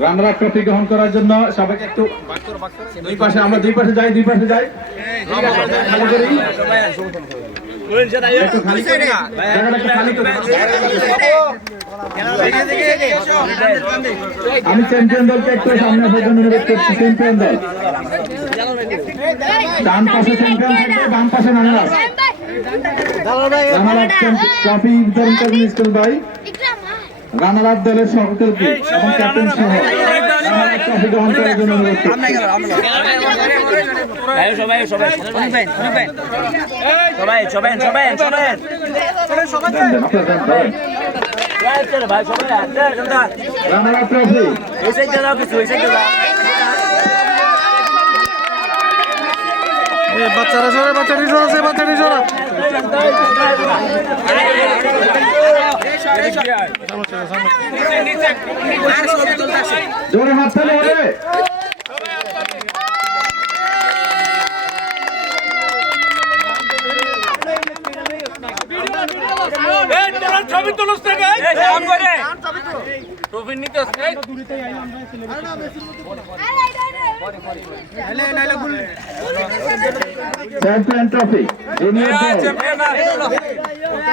Runner up trophy গ্রহণ করার জন্য সবাইকে একটু দুই পাশে আমরা দুই পাশে যাই খালি করি একটু খালি করি জায়গাটা একটু খালি করি। আমি চ্যাম্পিয়ন দলকে একটু সামনে আসার জন্য অনুরোধ করছি। চ্যাম্পিয়ন দল ডান পাশে চ্যাম্পিয়ন থাকবে, বাম পাশে রানার আপ ট্রফি বিতরণ করবেন স্কুল ভাই। রানার আপ দলের সকলকে এবং ক্যাপ্টেন সহ রানার আপ ট্রফি গ্রহণ করার জন্য অনুরোধ করছি। রানার আপ ট্রফি বাচ্চারা জোরে, বাচ্চাটি জোরে। জোরে হাত তালি হবে। চ্যাম্পিয়ন ট্রফি জুনিয়র দল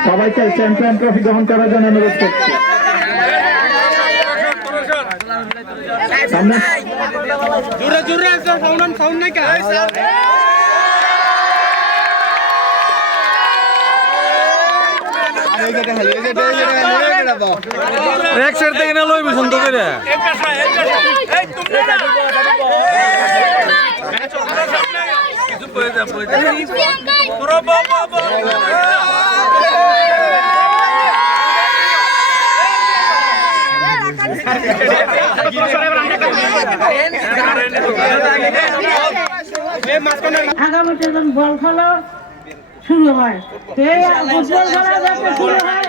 সবাইকে চ্যাম্পিয়ন ট্রফি গ্রহণ করার জন্য অনুরোধ করছি। সামনে এক সাইড থেকে না লইবি সুন্দর করে আগামীতে যখন বল খেলা শুরু হয়, ফুটবল খেলা যাতে শুরু হয়,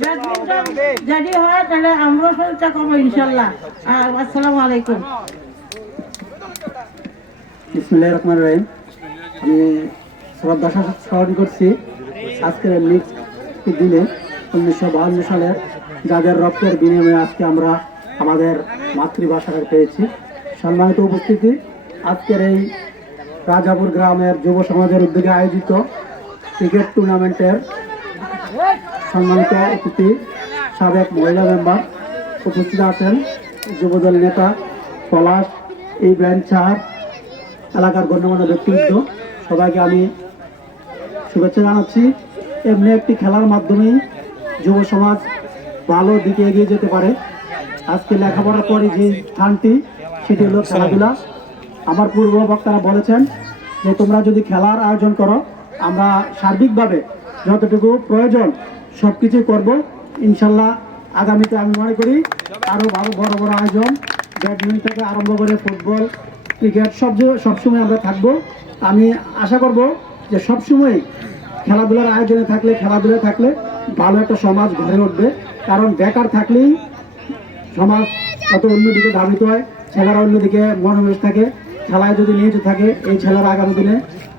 ব্যাডমিন্টন যদি হয় তাহলে আমরা চেষ্টা করবো ইনশাল্লাহ। আর আসসালামু আলাইকুম। বিসমিল্লাহির রহমানির রহিম। আমি শ্রদ্ধা স্মরণ করছি আজকের নেক্সট দিনে 1952 সালের যাদের রক্তের বিনিময়ে আজকে আমরা আমাদের মাতৃভাষাটা পেয়েছি। সম্মানিত উপস্থিতি, আজকের এই রাজাপুর গ্রামের যুব সমাজের উদ্যোগে আয়োজিত ক্রিকেট টুর্নামেন্টের সম্মানিত অতিথি সাবেক মহিলা মেম্বার উপস্থিত আছেন, যুবদল নেতা পলাশ, ইব্রাহিম সাহেব, এলাকার গণ্যমান্য ব্যক্তিবৃন্দ, সবাইকে আমি শুভেচ্ছা জানাচ্ছি। এমনি একটি খেলার মাধ্যমেই যুব সমাজ ভালো দিকে এগিয়ে যেতে পারে। আজকে লেখাপড়ার পরে যে স্থানটি সেটি হলো খেলাধুলা। আমার পূর্ব বক্তারা বলেছেন যে তোমরা যদি খেলার আয়োজন করো, আমরা সার্বিকভাবে যতটুকু প্রয়োজন সব কিছুই করবো ইনশাল্লাহ। আগামীতে আমি মনে করি আরও ভালো বড় বড় আয়োজন, ব্যাডমিন্টন থেকে আরম্ভ করে ফুটবল, ক্রিকেট সবসময় আমরা থাকবো। আমি আশা করব যে সবসময় খেলাধুলার আয়োজনে থাকলে, খেলাধুলা থাকলে ভালো একটা সমাজ গড়ে উঠবে। কারণ বেকার থাকলেই সমাজ কত অন্যদিকে ধাবিত হয়, ছেলেরা অন্যদিকে মনোনিবেশ থাকে। খেলায় যদি নিয়োজিত থাকে, এই ছেলেরা আগামী দিনে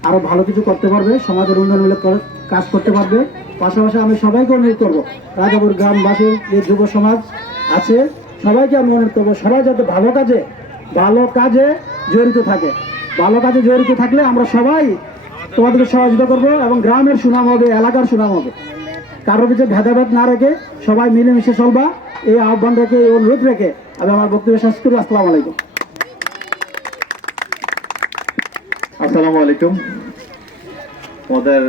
আরও ভালো কিছু করতে পারবে, সমাজের উন্নয়নমূলক কাজ করতে পারবে। পাশাপাশি আমি সবাইকে অনুরোধ করবো, রাজাপুর গ্রামবাসীর যে যুব সমাজ আছে সবাইকে আমি অনুরোধ করবো, সবাই যাতে ভালো কাজে জড়িত থাকে। ভালো কাজে জড়িত থাকলে আমরা সবাই তোমাদেরকে সহযোগিতা করবো এবং গ্রামের সুনাম হবে, এলাকার সুনাম হবে। কারোর পিছিয়ে ভেদাভেদ না রেখে সবাই মিলেমিশে চলবা, এই আহ্বান রেখে, এই অনুরোধ রেখে আমি আমার বক্তব্য শেষ করি। আসসালামু আলাইকুম। আসসালামু আলাইকুম। আমাদের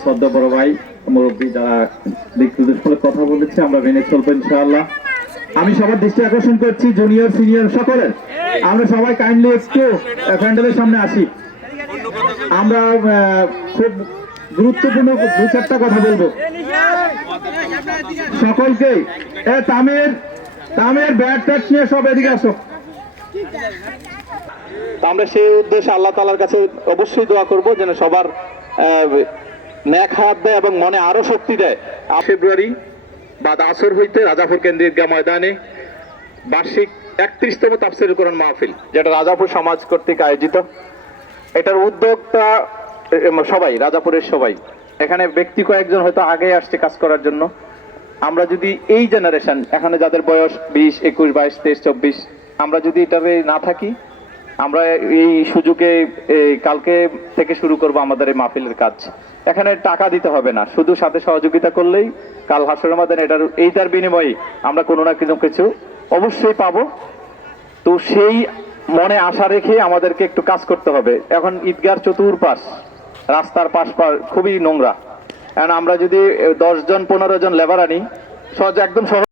শ্রদ্ধা বড় ভাই মুরব্বী যারা দিক নির্দেশমূলক কথা বলেছে আমরা মেনে চলবো ইনশাআল্লাহ। আমি সবার দৃষ্টি আকর্ষণ করছি জুনিয়র সিনিয়র সকলের, আমরা সবাই কাইন্ডলি একটু প্যান্ডেলের সামনে আসি। আমরা খুব গুরুত্বপূর্ণ দু চারটা কথা বলবো সকলকে। তামের ব্যাট ট্যাট নিয়ে সব এদিকে আসো। আমরা সেই উদ্দেশ্যে আল্লাহ তাআলার কাছে অবশ্যই দোয়া করব যেন সবার নেক হায়াত দেয় এবং মনে আরো শক্তি দেয়। ফেব্রুয়ারি বাদ আসর হইতে রাজাপুর কেন্দ্রীয় ময়দানে বার্ষিক 31তম তাফসীরুল কোরআন মাহফিল, যেটা রাজাপুর সমাজ কর্তৃক আয়োজিত। এটার উদ্যোক্তা সবাই, রাজাপুরের সবাই। এখানে ব্যক্তি কয়েকজন হয়তো আগে আসছে কাজ করার জন্য। আমরা যদি এই জেনারেশন, এখানে যাদের বয়স 20, 21, 22, 23, 24 আমরা যদি এটাতে না থাকি, আমরা এই সুযোগে কালকে থেকে শুরু করব আমাদের এই মাহফিলের কাজ। এখানে টাকা দিতে হবে না, শুধু সাথে সহযোগিতা করলেই কাল হাসরের ময়দানে এইটার বিনিময়ে আমরা কোনো না কোনো কিছু অবশ্যই পাবো। তো সেই মনে আশা রেখে আমাদেরকে একটু কাজ করতে হবে। এখন ঈদগার চতুর্পাশ, রাস্তার পাশ খুবই নোংরা। কারণ আমরা যদি 10 জন 15 জন লেবার আনি, একদম সহজ